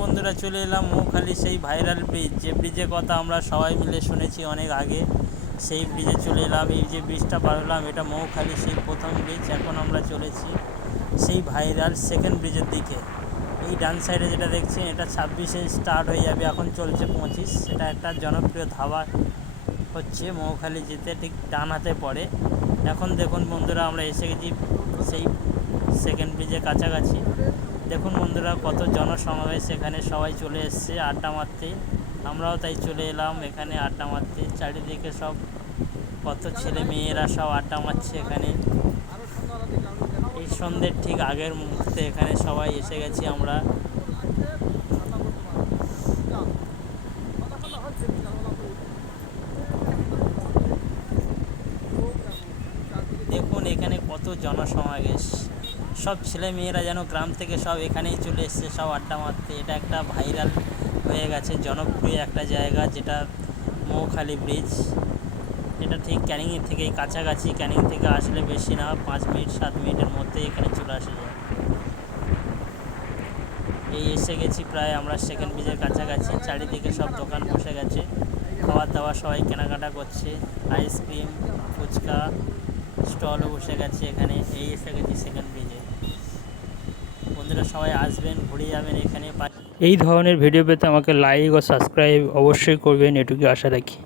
বন্ধুরা চলে এলাম মৌখালি সেই ভাইরাল ব্রিজ, যে ব্রিজের কথা আমরা সবাই মিলে শুনেছি অনেক আগে। সেই ব্রিজে চলে এলাম। এই যে ব্রিজটা পার হলাম, এটা মৌখালি সেই প্রথম ব্রিজ। এখন আমরা চলেছি সেই ভাইরাল সেকেন্ড ব্রিজের দিকে। এই ডান সাইডে যেটা দেখছেন, এটা 26-এ স্টার্ট হয়ে যাবে, এখন চলছে 25। এটা একটা জনপ্রিয় ধাবা হচ্ছে মৌখালি যেতে ঠিক ডান হাতে পড়ে। এখন দেখুন বন্ধুরা, আমরা এসে গেছি সেই সেকেন্ড ব্রিজের কাছাকাছি। দেখুন বন্ধুরা, কত জনসমাবেশ, এখানে সবাই চলে এসছে আড্ডা মারতে। আমরাও তাই চলে এলাম এখানে আড্ডা মারতে। চারিদিকে সব কত ছেলে মেয়েরা সব আড্ডা মারছে এখানে। এই সন্ধ্যের ঠিক আগের মুহূর্তে এখানে সবাই এসে গেছি আমরা। দেখুন এখানে কত জনসমাবেশ, সব ছেলে মেয়েরা যেন গ্রাম থেকে সব এখানেই চলে এসছে সব আড্ডা মারতে। এটা একটা ভাইরাল হয়ে গেছে, জনপ্রিয় একটা জায়গা, যেটা মৌখালি ব্রিজ। এটা ঠিক ক্যানিংয়ের থেকে কাছাকাছি। ক্যানিং থেকে আসলে বেশি না, 5 মিনিট 7 মিনিটের মধ্যে এখানে চলে আসা যায়। এই এসে গেছি প্রায় আমরা সেকেন্ড ব্রিজের কাছাকাছি। চারিদিকে সব দোকান বসে গেছে, খাবার দাবার সবাই কেনাকাটা করছে। আইসক্রিম, ফুচকা স্টলও বসে গেছে এখানে। এই এসে গেছি সেকেন্ড ব্রিজে। বন্ধুরা সবাই আসবেন, ঘুরে যাবেন এখানে। এই ধরনের ভিডিও পেতে আমাকে লাইক ও সাবস্ক্রাইব অবশ্যই করবেন, এটুকু আশা রাখি।